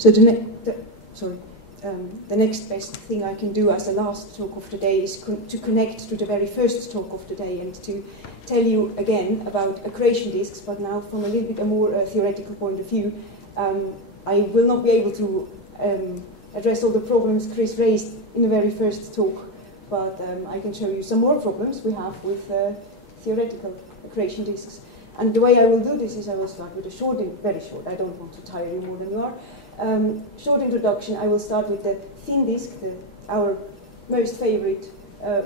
So the next best thing I can do as the last talk of the day is to connect to the very first talk of the day and to tell you again about accretion disks, but now from a little bit a more theoretical point of view. I will not be able to address all the problems Chris raised in the very first talk, but I can show you some more problems we have with theoretical accretion disks. And the way I will do this is I will start with a short, very short, I don't want to tire you more than you are, short introduction. I will start with the thin disk, our most favorite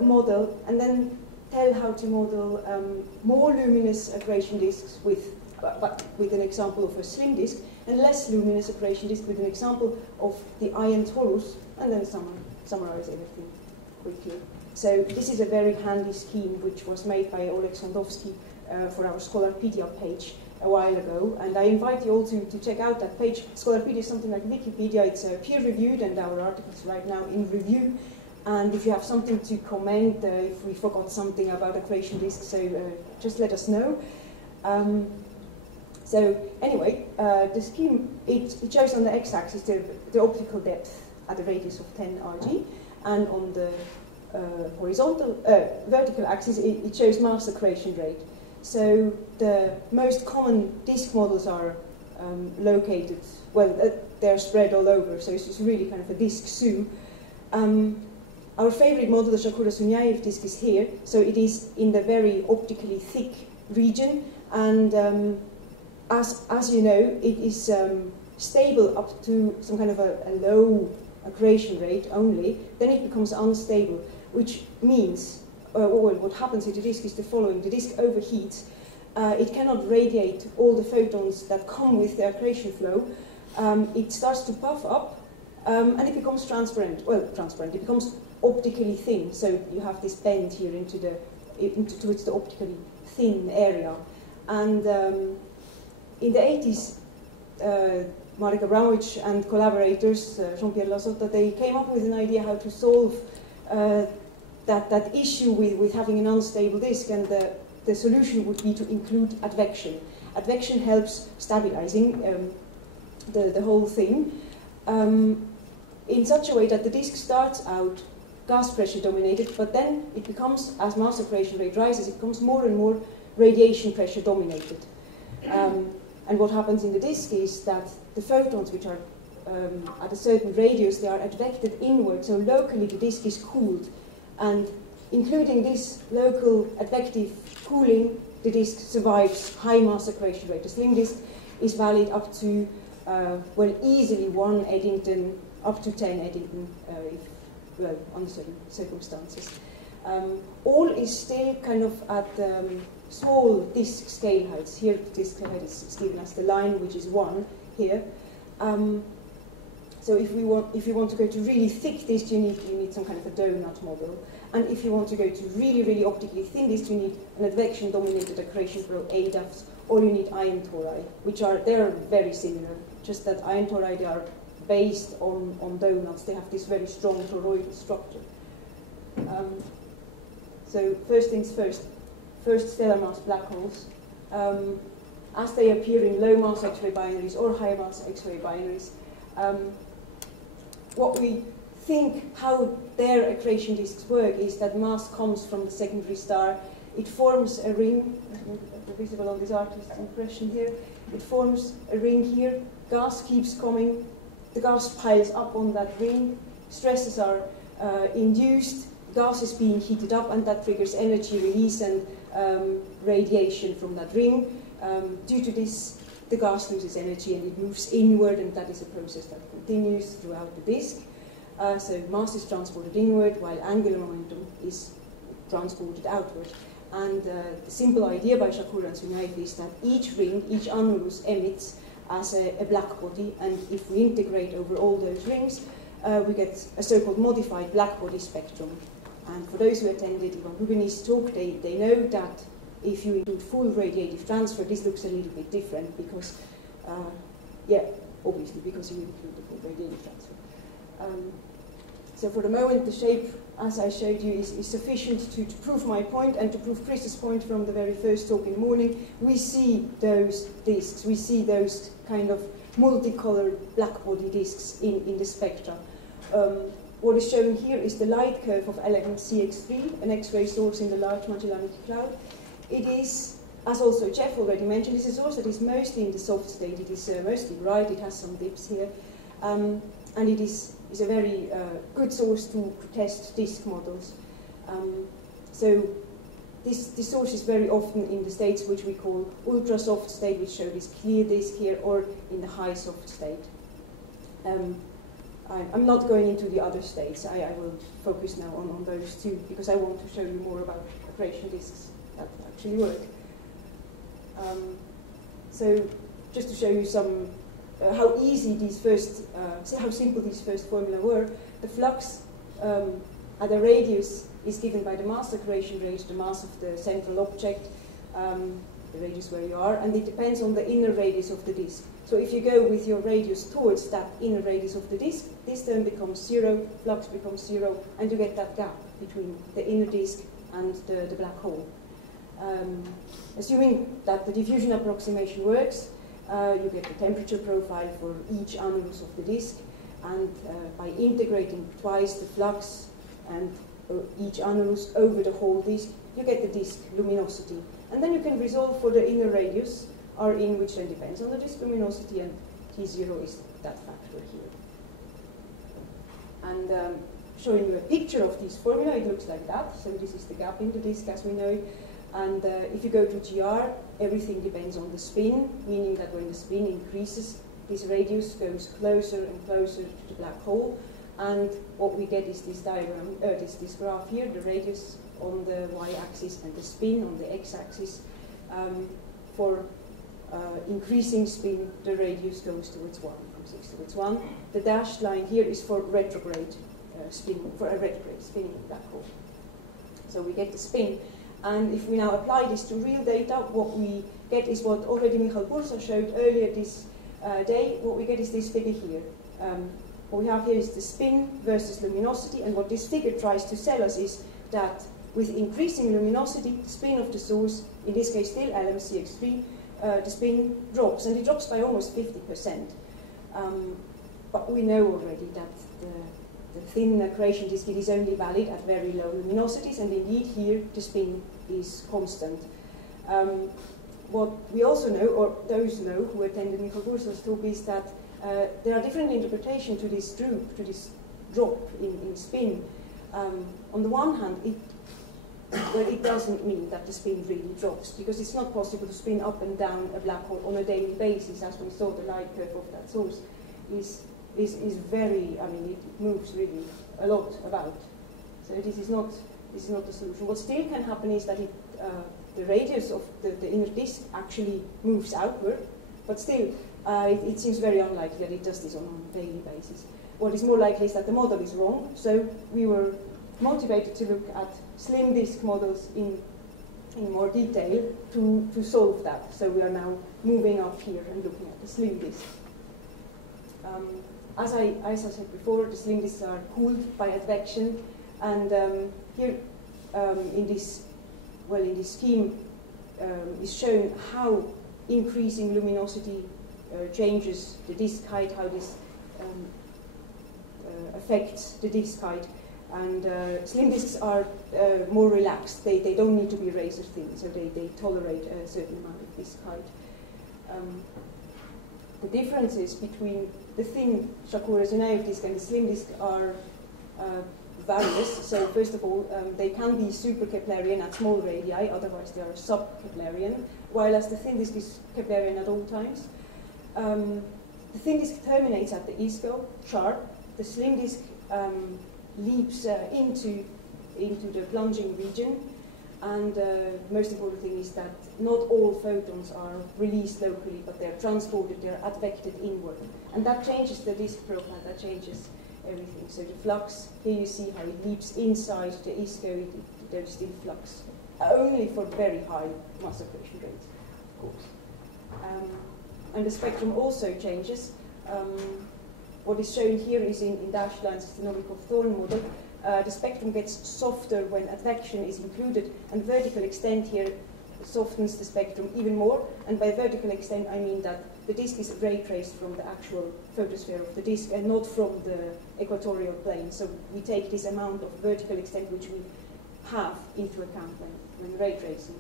model, and then tell how to model more luminous accretion disks with an example of a slim disk, and less luminous accretion disk with an example of the iron torus, and then summarize everything quickly. So this is a very handy scheme which was made by Oleg Sondowski for our Scholarpedia page a while ago, and I invite you all to check out that page. Scholarpedia is something like Wikipedia. It's peer-reviewed, and our article is right now in review. And if you have something to comment, if we forgot something about accretion disks, so just let us know. So anyway, the scheme, it shows on the x-axis the optical depth at a radius of 10 Rg, and on the vertical axis, it shows mass accretion rate. So the most common disk models are located, well, they're spread all over, so it's really kind of a disk zoo. Our favorite model, the Shakura-Sunyaev disk, is here, so it is in the very optically thick region, and as you know, it is stable up to some kind of a low accretion rate only. Then it becomes unstable, which means what happens with the disk is the following. The disk overheats. It cannot radiate all the photons that come with the accretion flow. It starts to puff up, and it becomes transparent. Well, transparent. It becomes optically thin. So you have this bend here towards the optically thin area. And in the 80s, Marek Abramowicz and collaborators, Jean-Pierre Lazotta, they came up with an idea how to solve that issue with having an unstable disk, and the solution would be to include advection. Advection helps stabilizing the whole thing in such a way that the disk starts out gas pressure dominated, but then it becomes, as mass accretion rate rises, it becomes more and more radiation pressure dominated. And what happens in the disk is that the photons, which are at a certain radius, they are advected inward, so locally the disk is cooled. And including this local advective cooling, the disk survives high mass accretion rate. The slim disk is valid up to, well, easily 1 Eddington, up to 10 Eddington, well, under certain circumstances. All is still kind of at small disk scale heights. Here the disk scale height is given as the line, which is 1 here. So if you want to go to really thick disk, you need some kind of a donut model. And if you want to go to really, really optically thin disk, you need an advection-dominated accretion flow, ADAFs, or you need iron tori, which are very similar, just that iron tori, they are based on donuts. They have this very strong toroidal structure. So first things first stellar mass black holes. As they appear in low mass X-ray binaries or high mass X-ray binaries, what we think how their accretion disks work is that mass comes from the secondary star. It forms a ring, visible on this artist's impression here. It forms a ring here. Gas keeps coming. The gas piles up on that ring. Stresses are induced. Gas is being heated up, and that triggers energy release and radiation from that ring. Due to this, the gas loses energy and it moves inward, and that is a process that continues throughout the disk. So mass is transported inward, while angular momentum is transported outward. And the simple idea by Shakura and Sunyaev is that each ring, each annulus, emits as a black body, and if we integrate over all those rings, we get a so-called modified black body spectrum. And for those who attended Ivan Hubin's talk, they know that if you include full radiative transfer, this looks a little bit different because, obviously, because you include the full radiative transfer. So for the moment, the shape, as I showed you, is sufficient to prove my point and to prove Chris's point from the very first talk in the morning. We see those disks, we see those kind of multicolored blackbody disks in the spectra. What is shown here is the light curve of element CX3, an X-ray source in the Large Magellanica Cloud. It is, as also Jeff already mentioned, it's a source that is mostly in the soft state. It is mostly bright, it has some dips here, and it is a very good source to test disk models. So this source is very often in the states which we call ultra soft state, which show this clear disk here, or in the high soft state. I'm not going into the other states. I will focus now on those two, because I want to show you more about accretion disks that actually work. So just to show you some how easy these first, how simple these first formula were, the flux at a radius is given by the mass accretion rate, the mass of the central object, the radius where you are, and it depends on the inner radius of the disk. So if you go with your radius towards that inner radius of the disk, this term becomes 0, flux becomes 0, and you get that gap between the inner disk and the black hole. Assuming that the diffusion approximation works, you get the temperature profile for each annulus of the disk, and by integrating twice the flux and each annulus over the whole disk, you get the disk luminosity. And then you can resolve for the inner radius, Rin, which then depends on the disk luminosity, and T0 is that factor here. And showing you a picture of this formula, it looks like that. So this is the gap in the disk as we know it. And if you go to GR, everything depends on the spin, meaning that when the spin increases, this radius goes closer and closer to the black hole. And what we get is this diagram, this graph here, the radius on the y-axis and the spin on the x-axis. For increasing spin, the radius goes towards 1, from 6 towards 1. The dashed line here is for retrograde spin, for a retrograde spinning black hole. So we get the spin. And if we now apply this to real data, what we get is what already Michael Bursa showed earlier this day. What we get is this figure here. What we have here is the spin versus luminosity, and what this figure tries to tell us is that with increasing luminosity, the spin of the source, in this case still LMCX3, the spin drops, and it drops by almost 50%. But we know already that the thin accretion disk is only valid at very low luminosities, and indeed here the spin is constant. What we also know, or those know who attended Michael Bursa's talk, is that there are different interpretations to this droop, to this drop in spin. On the one hand, it doesn't mean that the spin really drops, because it's not possible to spin up and down a black hole on a daily basis, as we saw the light curve of that source is very, I mean, it moves really a lot about. So this is not the solution. What still can happen is that the radius of the inner disk actually moves outward, but still it seems very unlikely that it does this on a daily basis. What is more likely is that the model is wrong, so we were motivated to look at slim disk models in more detail to solve that. So we are now moving up here and looking at the slim disk. As I said before, the slim disks are cooled by advection, and here in this scheme is shown how increasing luminosity changes the disk height, how this affects the disk height. And slim disks are more relaxed. They don't need to be razor thin, so they tolerate a certain amount of disk height. The differences between the thin Shakura-Zunaev disk and the slim disk are various. So first of all, they can be super Keplerian at small radii, otherwise they are sub-Keplerian, while as the thin disk is Keplerian at all times. The thin disk terminates at the ISCO sharp. The slim disk leaps into the plunging region, and most important thing is that not all photons are released locally, but they're transported, they're advected inward, and that changes the disk profile, that changes everything. So the flux, here you see how it leaps inside the ISCO, there's still flux, only for very high mass accretion rates, of course. And the spectrum also changes. What is shown here is in dashed lines, the Novikov-Thorne model. The spectrum gets softer when advection is included, and vertical extent here softens the spectrum even more. And by vertical extent, I mean that the disk is ray traced from the actual photosphere of the disk and not from the equatorial plane. So we take this amount of vertical extent which we have into account when ray tracing.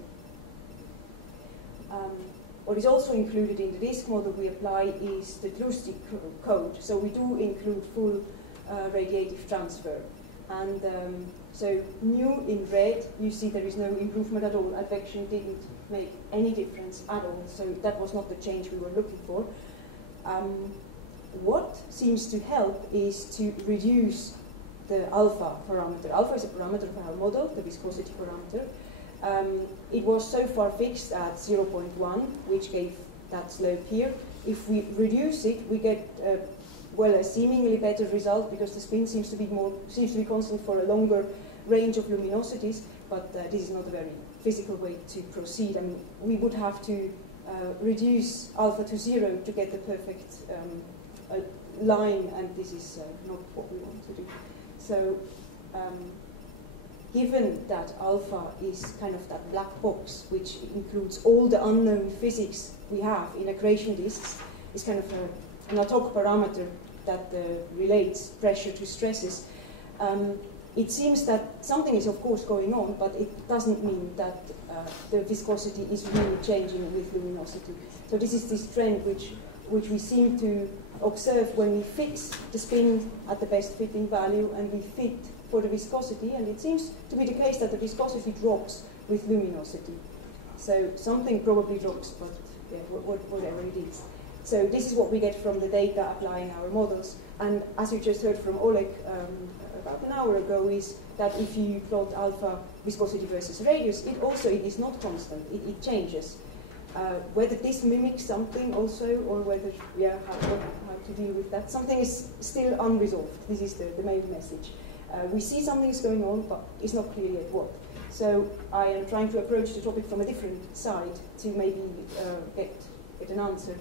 What is also included in the disk model we apply is the acoustic code. So we do include full radiative transfer. And so new in red, you see there is no improvement at all. Advection didn't make any difference at all. So that was not the change we were looking for. What seems to help is to reduce the alpha parameter. Alpha is a parameter of our model, the viscosity parameter. It was so far fixed at 0.1, which gave that slope here. If we reduce it, we get a seemingly better result because the spin seems to be constant for a longer range of luminosities. But this is not a very physical way to proceed. I mean, we would have to reduce alpha to 0 to get the perfect line, and this is not what we want to do. So. Given that alpha is kind of that black box, which includes all the unknown physics we have in accretion disks, is kind of an ad hoc parameter that relates pressure to stresses, it seems that something is of course going on, but it doesn't mean that the viscosity is really changing with luminosity. So this is this trend which we seem to observe when we fix the spin at the best fitting value and we fit for the viscosity, and it seems to be the case that the viscosity drops with luminosity. So something probably drops, but yeah, whatever it is. So this is what we get from the data applying our models. And as you just heard from Oleg about an hour ago, is that if you plot alpha viscosity versus radius, it is not constant. It changes. Whether this mimics something also, or whether, how to deal with that. Something is still unresolved. This is the main message. We see something is going on, but it's not clear yet what. So I am trying to approach the topic from a different side to maybe get an answer.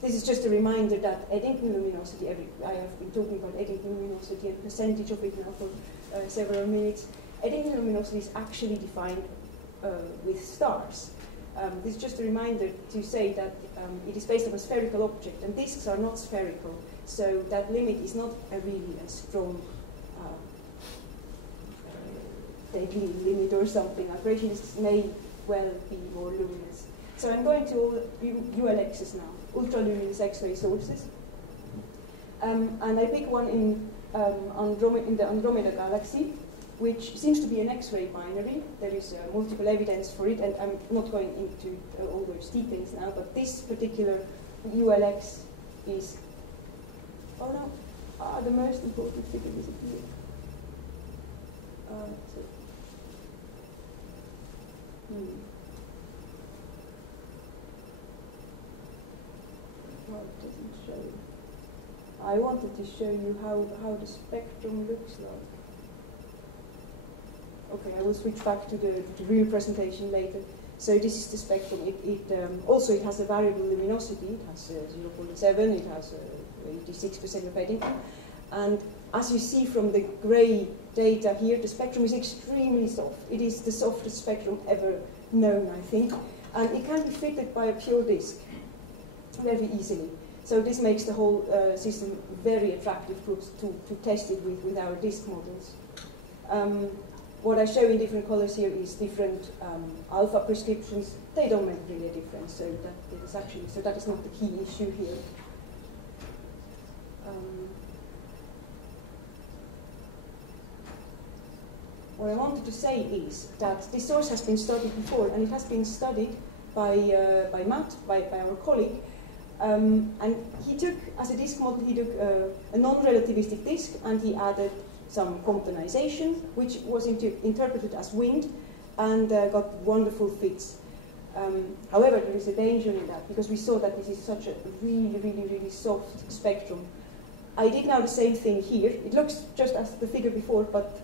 This is just a reminder that Eddington luminosity, I have been talking about Eddington luminosity and percentage of it now for several minutes. Eddington luminosity is actually defined with stars. This is just a reminder to say that it is based on a spherical object, and disks are not spherical, so that limit is not really a strong deadly limit or something. Accretion disks may well be more luminous. So I'm going to ULXs now, ultraluminous X-ray sources. And I pick one in the Andromeda galaxy, which seems to be an X-ray binary. There is multiple evidence for it, and I'm not going into all those details now, but this particular ULX is, the most important figure disappeared. Well, it doesn't show. I wanted to show you how the spectrum looks like. Okay, I will switch back to the real presentation later. So this is the spectrum. Also it has a variable luminosity. It has 0.7. It has 86% of Eddington. And as you see from the grey data here, the spectrum is extremely soft. It is the softest spectrum ever known, I think. And it can be fitted by a pure disk very easily. So this makes the whole system very attractive to test it with our disk models. What I show in different colors here is different alpha prescriptions. They don't make really a difference, so that is not the key issue here. What I wanted to say is that this source has been studied before, and it has been studied by Matt, by our colleague. And he took, as a disk model, he took a non-relativistic disk, and he added some Comptonization, which was interpreted as wind, and got wonderful fits. However, there is a danger in that, because we saw that this is such a really soft spectrum. I did now the same thing here. It looks just as the figure before, but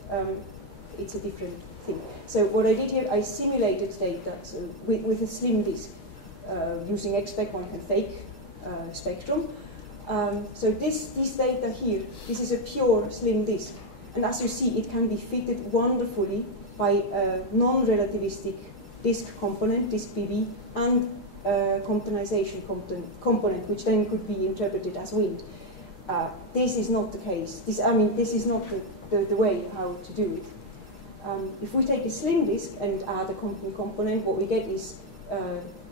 it's a different thing. So what I did here, I simulated data with a slim disk. Using XSpec, one can fake spectrum. So this data here, this is a pure slim disk. And as you see, it can be fitted wonderfully by a non-relativistic disk component, disk PV, and quantization component, which then could be interpreted as wind. This is not the case. This is not the way how to do it. If we take a slim disk and add a component, what we get is,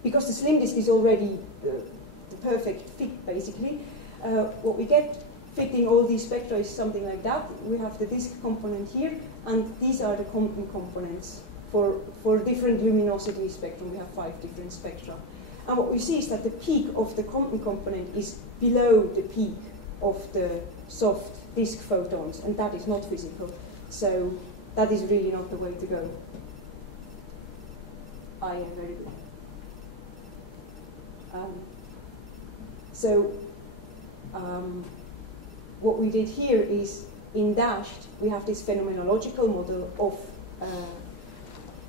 because the slim disk is already the perfect fit, basically, what we get fitting all these spectra is something like that. We have the disk component here, and these are the components for different luminosity spectrum. We have 5 different spectra. And what we see is that the peak of the component is below the peak of the soft disk photons, and that is not physical. So that is really not the way to go. I am very good. What we did here is, in dashed, we have this phenomenological model of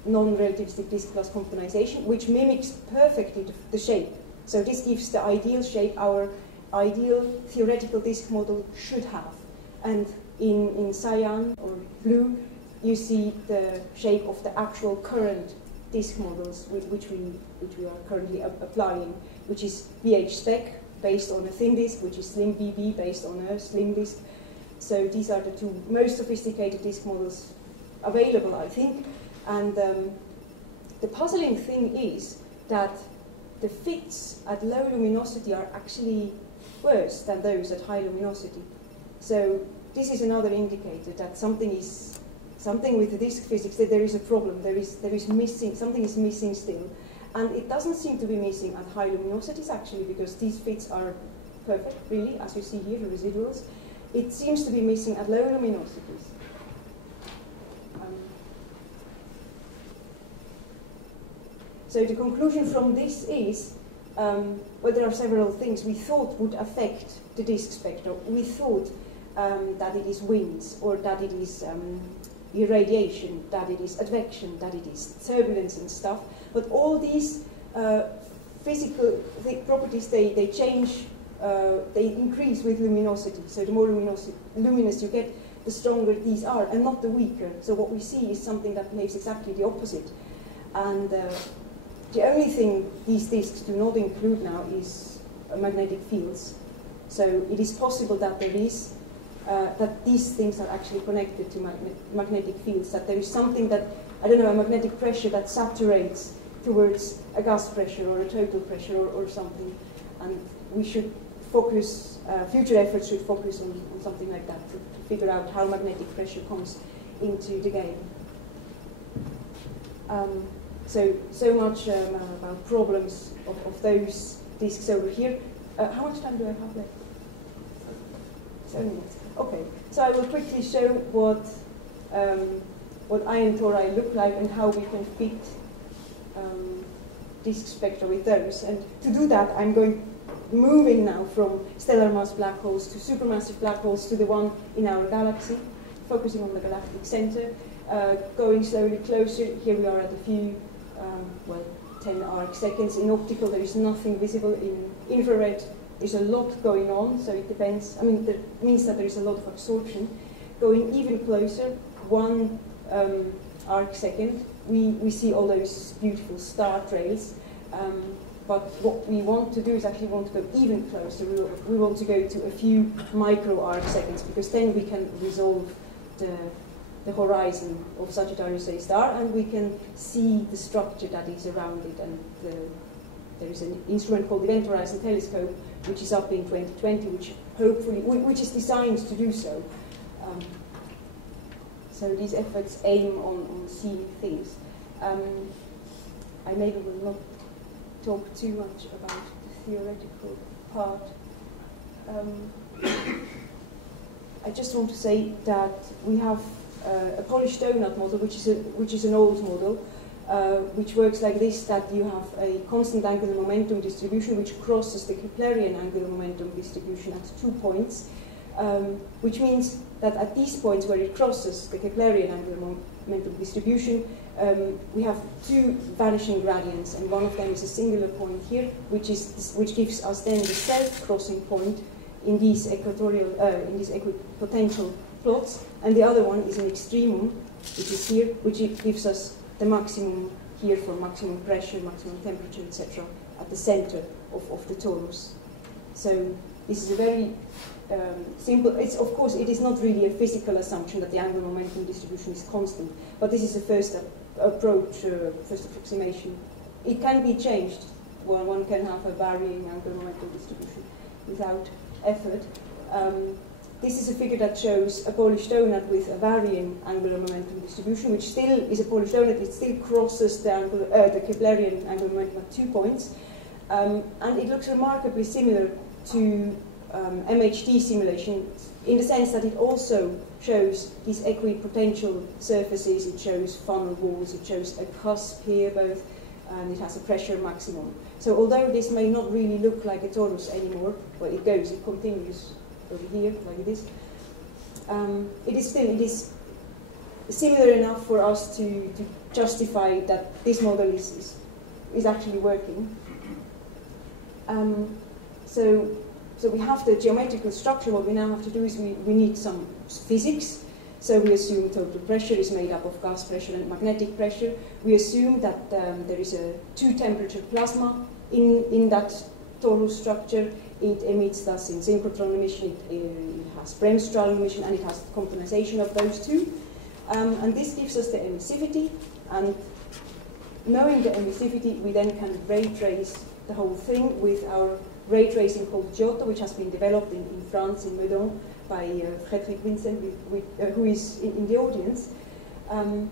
non-relativistic disk class quantization, which mimics perfectly the shape. So this gives the ideal shape our ideal theoretical disk model should have. And in cyan or blue, you see the shape of the actual current disk models which we are currently applying, which is BH spec based on a thin disk, which is slim BB based on a slim disk. So these are the 2 most sophisticated disk models available, I think. And the puzzling thing is that the fits at low luminosity are actually worse than those at high luminosity. So this is another indicator that something with the disk physics, that there is a problem. There is missing, something is missing still. And it doesn't seem to be missing at high luminosities, actually, because these fits are perfect, really, as you see here, the residuals. It seems to be missing at low luminosities. So the conclusion from this is, well, there are several things we thought would affect the disk spectrum. We thought that it is winds, or that it is irradiation, that it is advection, that it is turbulence and stuff. But all these physical properties, they change, they increase with luminosity. So the more luminous you get, the stronger these are, and not the weaker. So what we see is something that behaves exactly the opposite. And the only thing these disks do not include now is magnetic fields. So it is possible that there is, that these things are actually connected to magnetic fields, that there is something that, I don't know, a magnetic pressure that saturates towards a gas pressure or a total pressure or something. And we should focus, future efforts should focus on something like that to figure out how magnetic pressure comes into the game. So much about problems of those disks over here. How much time do I have left? 7 minutes. Okay, so I will quickly show what iron tori look like and how we can fit disk spectra with those. And to do that, I'm moving now from stellar mass black holes to supermassive black holes to the one in our galaxy, focusing on the galactic center, going slowly closer. Here we are at a few, 10 arc seconds. In optical, there is nothing visible. In infrared, there's a lot going on, so it depends. I mean, that means that there is a lot of absorption. Going even closer, 1 arc second, we see all those beautiful star trails. But what we want to do is actually want to go even closer. We want to go to a few micro arc seconds, because then we can resolve the horizon of Sagittarius A star, and we can see the structure that is around it. And there is an instrument called the Event Horizon Telescope, which is up in 2020, which is designed to do so. So these efforts aim on seeing things. I maybe will not talk too much about the theoretical part. I just want to say that we have a Polish donut model, which is an old model, which works like this: that you have a constant angular momentum distribution which crosses the Keplerian angular momentum distribution at 2 points, which means that at these points where it crosses the Keplerian angular momentum distribution, we have 2 vanishing gradients, and one of them is a singular point here, which gives us then the self-crossing point in these equipotential plots, and the other one is an extremum, which is here, which gives us the maximum here for maximum pressure, maximum temperature, etc., at the center of the torus. So this is a very simple, of course it is not really a physical assumption that the angular momentum distribution is constant, but this is the first approach, first approximation. It can be changed. Well, one can have a varying angular momentum distribution without effort. This is a figure that shows a Polish donut with a varying angular momentum distribution, which still is a Polish donut. It still crosses the Keplerian angular momentum at 2 points. And it looks remarkably similar to MHD simulations in the sense that it also shows these equipotential surfaces, it shows funnel walls, it shows a cusp here both, and it has a pressure maximum. So although this may not really look like a torus anymore, well it goes, it continues over here like this, it is similar enough for us to justify that this model is actually working. So we have the geometrical structure. What we now have to do is we need some physics. So we assume total pressure is made up of gas pressure and magnetic pressure. We assume that there is a 2-temperature plasma in that torus structure. It emits thus in synchrotron emission, it has Bremsstrahl emission, and it has condensation of those two. And this gives us the emissivity. And knowing the emissivity, we then can ray trace the whole thing with our ray tracing called Giotto, which has been developed in France, in Meudon, by Frédéric Vincent, who is in the audience. I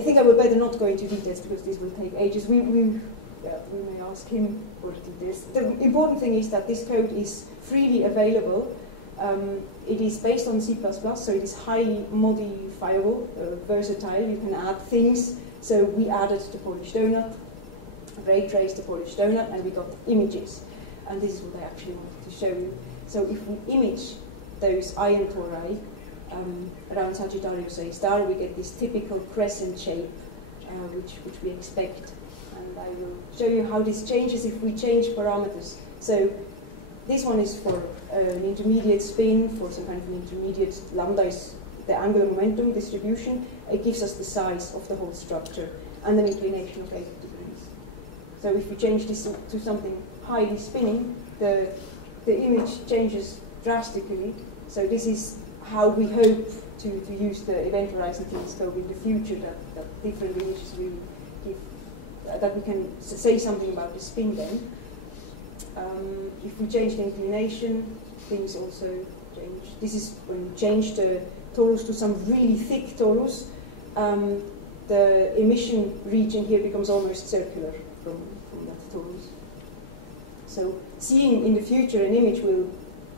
think I would better not go into details because this will take ages. We may ask him or do this. The important thing is that this code is freely available. It is based on C++, so it is highly modifiable, versatile. You can add things. So we added the Polish donut, ray traced the Polish donut, and we got images. And this is what I actually wanted to show you. So if we image those iron tori around Sagittarius A star, we get this typical crescent shape, which we expect. And I will show you how this changes if we change parameters. So this one is for an intermediate spin, for some kind of an intermediate lambda is the angular momentum distribution. It gives us the size of the whole structure and an inclination of 80 degrees. So if we change this to something highly spinning, the image changes drastically. So this is how we hope to use the event horizon telescope in the future, that different images really give, that we can say something about the spin then. If we change the inclination, things also change. This is when we change the torus to some really thick torus, the emission region here becomes almost circular from that torus. So seeing in the future an image will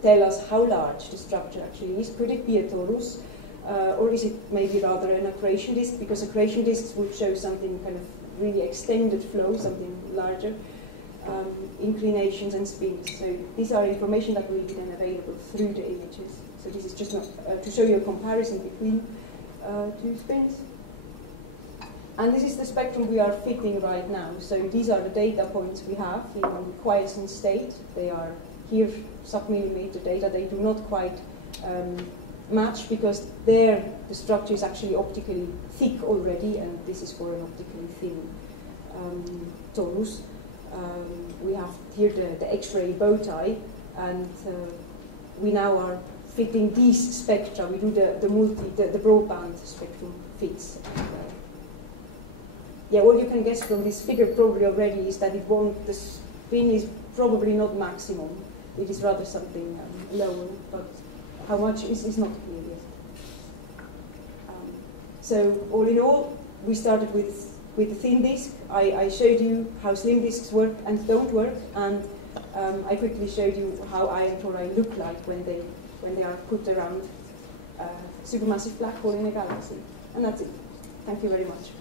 tell us how large the structure actually is. Could it be a torus? Or is it maybe rather an accretion disk? Because accretion disks would show something kind of really extended flow, something larger, inclinations and spins. So these are information that will be then available through the images. So this is just not, to show you a comparison between two spins. And this is the spectrum we are fitting right now. So these are the data points we have in quiescent state. They are here sub-millimeter data. They do not quite match because there the structure is actually optically thick already, and this is for an optically thin torus. We have here the X-ray bow tie, and we now are fitting these spectra. We do the broadband spectrum fits. Yeah, what you can guess from this figure probably already is that the spin is probably not maximum. It is rather something lower, but how much is not clear yet. So all in all, we started with the thin disk. I showed you how slim disks work and don't work, and I quickly showed you how iron tori look like when they are put around a supermassive black hole in a galaxy. And that's it. Thank you very much.